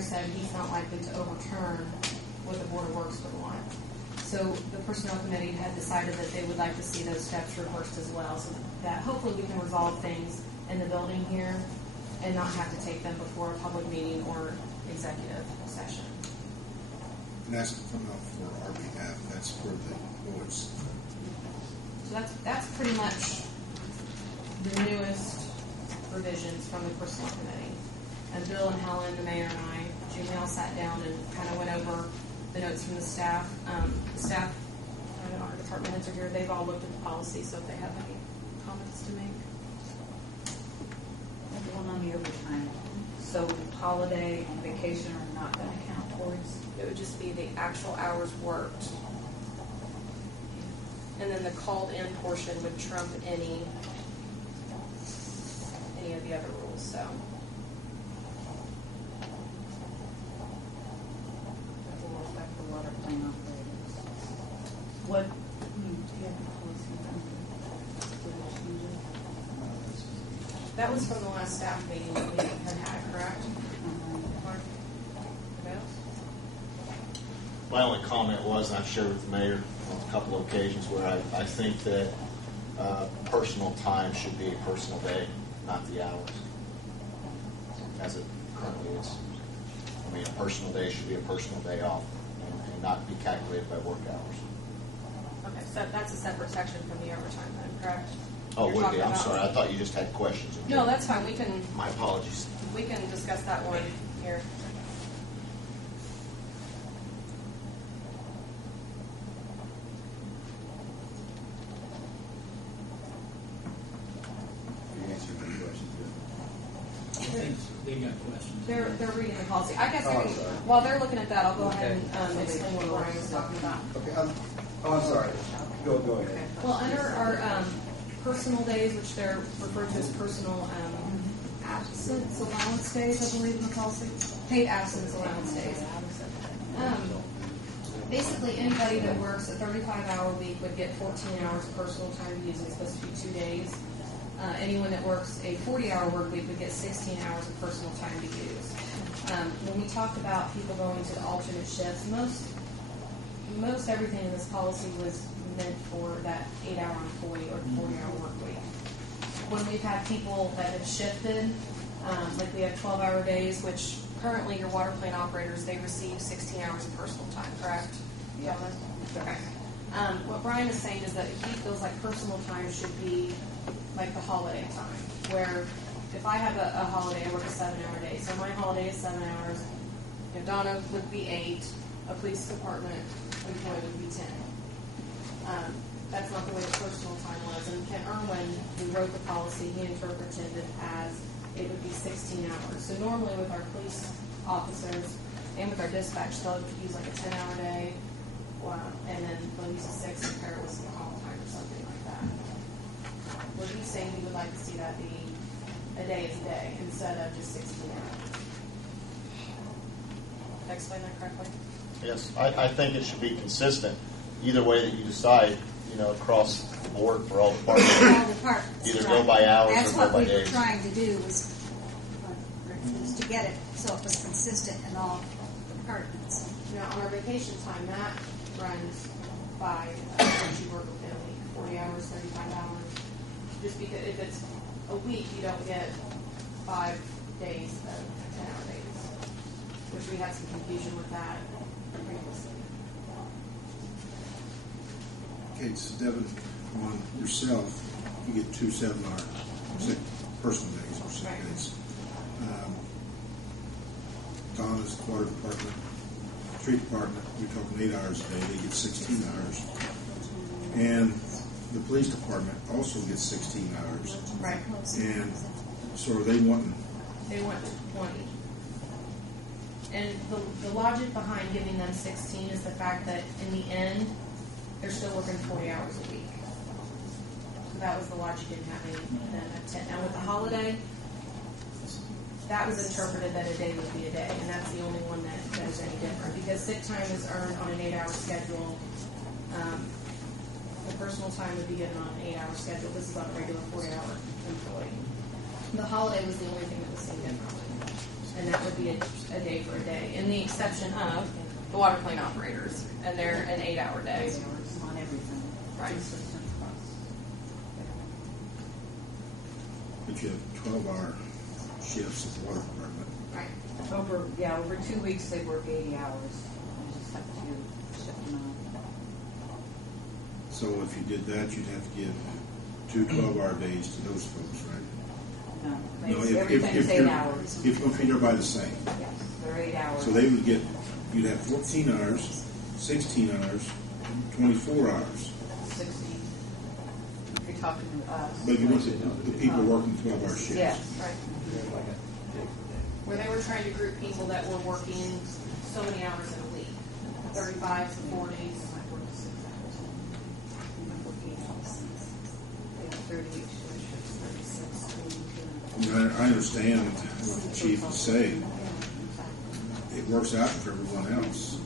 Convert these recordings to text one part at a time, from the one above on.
mayor said he's not likely to overturn what the Board of Works would want. So the Personnel Committee had decided that they would like to see those steps reversed as well, so that hopefully we can resolve things in the building here and not have to take them before a public meeting or executive session. And that's not for our behalf, that's for the boards. So that's pretty much the newest revisions from the Personnel Committee. And Bill and Helen, the mayor and I, Julie all sat down and kind of went over the notes from the staff. The staff, I don't know, our department heads are here. They've all looked at the policy, so if they have any comments to make. One on the overtime. So holiday and vacation are not going to count towards? It would just be the actual hours worked. And then the called in portion would trump any of the other rules, so. That will affect the water plant operators. What? Do you have a policy That was from the last staff meeting that we had, correct? Mark? Anybody else? My only comment was, and I've shared with the mayor on a couple of occasions, where I think that personal time should be a personal day, not the hours, as it currently is. I mean, a personal day should be a personal day off and not be calculated by work hours. Okay, so that's a separate section from the overtime then, correct? Oh, You're would talking be. I'm about- sorry. I thought you just had questions. No, that's fine. We can My apologies. discuss that one here. You answered my question, They got questions. They're reading the policy. I guess I Oh, can, sorry. while they're looking at that, I'll go ahead and explain what Brian was talking about. Okay, I'm sorry. Go ahead. Well, under our personal days, which they're referred to as personal absence allowance days, I believe in the policy, paid absence allowance days. Basically, anybody that works a 35-hour week would get 14 hours of personal time to use. It's supposed to be 2 days. Anyone that works a 40-hour work week would get 16 hours of personal time to use. When we talked about people going to the alternate shifts, most everything in this policy was meant for that 8-hour employee or 40-hour work week. When we've had people that have shifted, like we have 12-hour days, which currently your water plant operators, they receive 16 hours of personal time, correct? Yeah. Okay. What Brian is saying is that he feels like personal time should be like the holiday time, where if I have a holiday, I work a 7-hour day, so my holiday is 7 hours. If Donna would be 8, a police department employee would be 10. That's not the way the personal time was. And Ken Irwin, who wrote the policy, he interpreted it as it would be 16 hours. So normally with our police officers and with our dispatch, they'll use like a 10-hour day, and then they'll use a 6 and pair it with some call time or something like that. Well, he's saying he would like to see that be a day is a day instead of just 16 hours. Did I explain that correctly? Yes, I think it should be consistent either way that you decide, across the board for all departments. All departments. Either right. go by hours That's or go what by we were days. trying to do was to get it so it was consistent in all departments. Now, on our vacation time, that runs by what you work within a week, 40 hours, 35 hours. Just because if it's a week, you don't get 5 days of 10-hour days, which we had some confusion with that previously. Okay, so Devin, on yourself, you get 2 7-hour personal days or sick Right. days. Donna's water department, tree department, we're talking 8 hours a day, they get 16 hours. And the police department also gets 16 hours. Right. And so are they wanting, They want 20. And the logic behind giving them 16 is the fact that in the end, they're still working 40 hours a week. So that was the logic in having them at 10. Now with the holiday, that was interpreted that a day would be a day, and that's the only one that is any different. Because sick time is earned on an 8-hour schedule. The personal time would be given on an 8-hour schedule. This is on a regular 40-hour employee. The holiday was the only thing that was seen differently. And and that would be a day for a day, in the exception of the water plant operators, and they're an 8-hour day. 8 hours on everything. Right. Consistent across. But you have 12-hour shifts at the water department. Right. Over 2 weeks, they work 80 hours. You just have to shift them out. So if you did that, you'd have to give 2 12-hour days to those folks, right? No, everything's 8 hours. If you treat everybody the same. Yes, they're 8 hours. So they would get, you'd have 14 hours, 16 hours, 24 hours. 60. If you're talking to us. But you want the people working 12-hour shifts. Yes. Right. Where they were trying to group people that were working so many hours in a week, 35 to 40. I work 6 hours. I work 8 hours. They have 30 weeks, 36, 42. You know, I understand what the chief is saying. It works out for everyone else.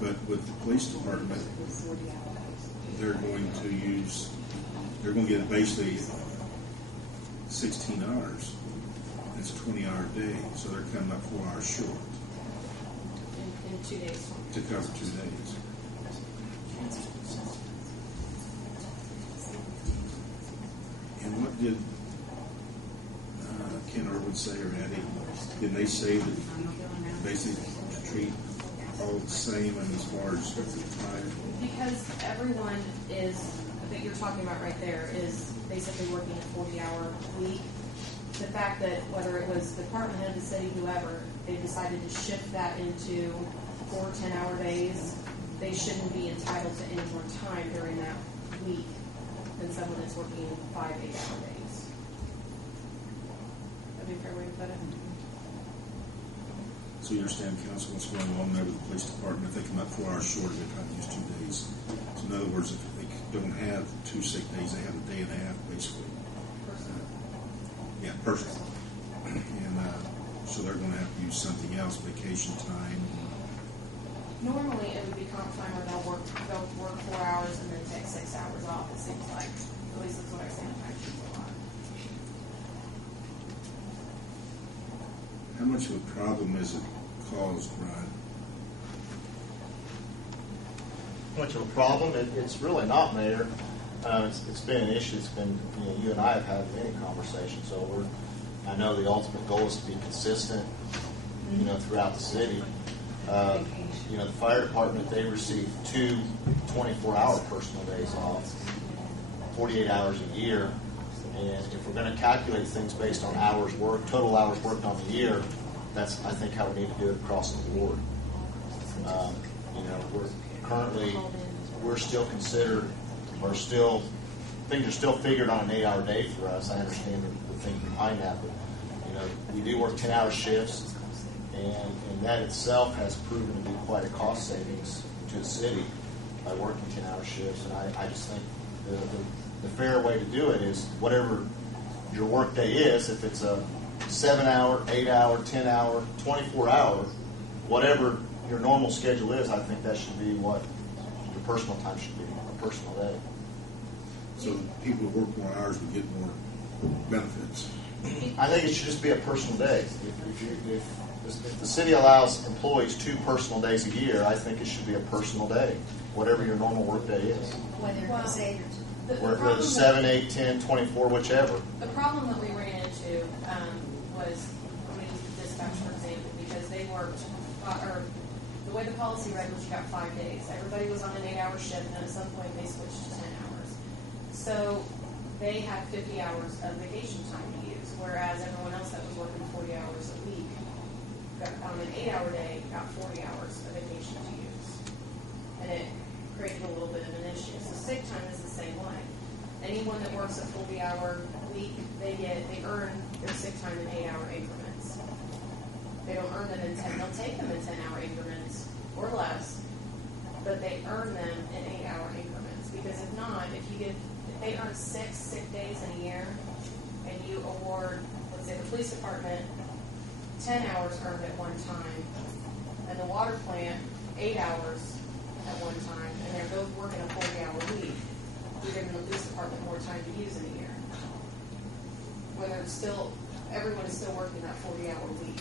But with the police department, they're going to get basically 16 hours. It's a 20-hour day, so they're coming up 4 hours short In 2 days. to cover 2 days. And what did Ken Irwin say, or Addie? Did they say that basically to treat all the same and as far as time? Because everyone that you're talking about right there is basically working a 40-hour week. The fact that whether it was the department head, the city, whoever, they decided to shift that into 4 10-hour days, they shouldn't be entitled to any more time during that week than someone that's working 5 8-hour days. That'd be a fair way to put it. So you understand, counsel, what's going on there with the police department? If they come up 4 hours short, they're trying to use 2 days. So in other words, if they don't have 2 sick days, they have a day and a half, basically. Yeah, personal. And so they're going to have to use something else, vacation time. Normally, it would be comp time where they'll work 4 hours and then take 6 hours off. It seems like, at least that's what I see in my sheets a lot. How much of a problem is it caused, Rod? Much of a problem? It's really not, Mayor. It's been an issue. It's been, you and I have had many conversations over. I know the ultimate goal is to be consistent, throughout the city. The fire department, they receive 2 24-hour personal days off, 48 hours a year. And if we're going to calculate things based on hours worked, total hours worked on the year, that's, I think, how we need to do it across the board. We're still considered, things are still figured on an 8-hour day for us. I understand the thing behind that, but we do work 10-hour shifts, and that itself has proven to be quite a cost savings to the city by working 10-hour shifts. And I just think the fair way to do it is whatever your work day is, if it's a 7-hour, 8-hour, 10-hour, 24-hour, whatever your normal schedule is, I think that should be what your personal time should be, a personal day. So people who work more hours would get more benefits. I think it should just be a personal day. If the city allows employees 2 personal days a year, I think it should be a personal day, whatever your normal work day is. Whether it's 8 or 2. Whether it's 7, 8, 10, 24, whichever. The problem that we ran into was, I'm going to use the dispatch for example, because they worked, or the way the policy read was you got 5 days. Everybody was on an 8-hour shift, and at some point they switched to 10 hours. So they had 50 hours of vacation time to use, whereas everyone else that was working 40 hours a week on an 8-hour day got 40 hours of vacation to use. And it created a little bit of an issue. So sick time is the same way. Anyone that works a 40-hour week, they earn their sick time in 8-hour increments. They don't earn them in 10. They'll take them in 10-hour increments or less, but they earn them in 8-hour increments. Because if not, if they earn 6 sick days in a year, and you award, let's say, the police department 10 hours earned at one time, and the water plant 8 hours at one time, and they're both working a 40-hour week, you're giving the police department more time to use in a year. Whether it's still everyone is still working that 40-hour week.